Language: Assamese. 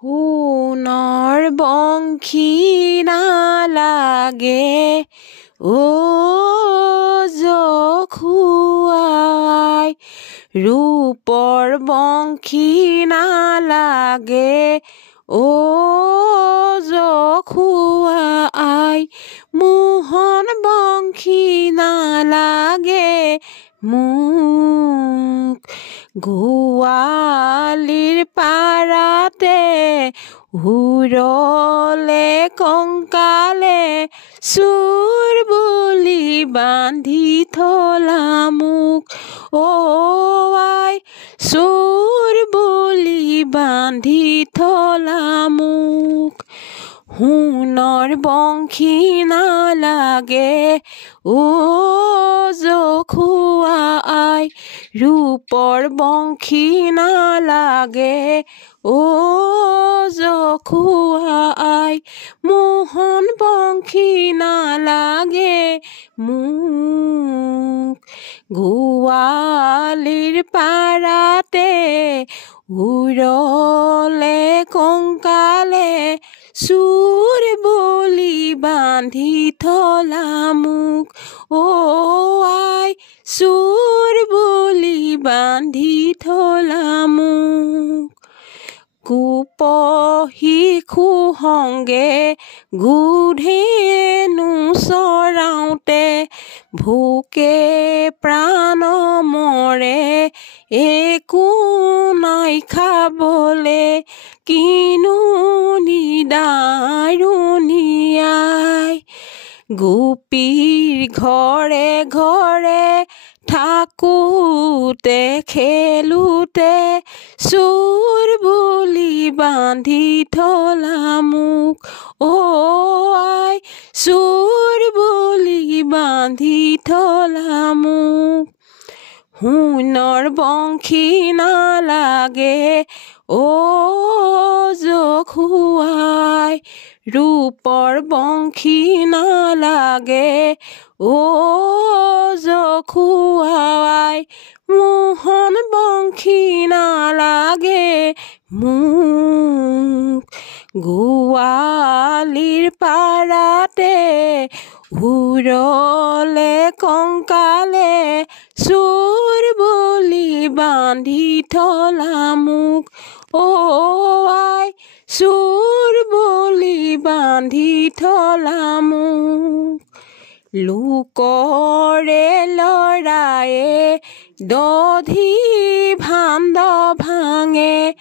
সোণৰ বংশী নালাগে জখুৱাই, ৰূপৰ বংশী নালাগে জখুৱাই, মোহন বংশী নালাগে মোক। গোৱালিৰ পাৰাতে উৰলে কংকালে, চোৰ বুলি বান্ধি থলা মোক। আই চোৰ বুলি বান্ধি থলা মোক। সোণৰ বংশী নালাগে জখুৱাই, ৰূপৰ বংশী নালাগে জখুৱাই, মোহন বংশী নালাগে মোক। গোৱালিৰ পাৰাতে উৰলে কংকালে, চোৰ বুলি বান্ধি থলা মোক। আই চোৰ বুলি বান্ধি থলা মোক। কুপশিশু সংগে গোধেনু চৰাওঁতে, ভোকে প্ৰাণ মৰে একো নাই খাবলে, কিনো নিদাৰুণীয়াই। গোপীৰ ঘৰে ঘৰে থাকোঁতে খেলোঁতে, চোৰ বুলি বান্ধি থলা মোক। আই চোৰ বুলি বান্ধি থলা মোক। সোণৰ বংশী নালাগে জখুৱাই, ৰূপৰ বংশী নালাগে জখুৱাই, মোহন বংশী নালাগে মোক। গোৱালিৰ পাৰাতে উৰলে কংকালে, চোৰ বুলি বান্ধি থলা মোক। আই চোৰ বুলি বান্ধি থলা মোক। লোকৰে ল'ৰায়ে দধি ভাণ্ড ভাঙে,